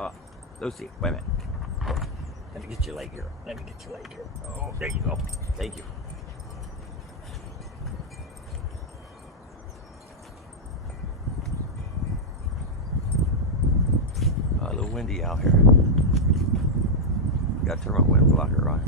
Oh, Lucy, wait a minute. Let me get your leg here. Let me get your leg here. Oh, there you go. Thank you. A little windy out here. Got to turn my wind blocker on.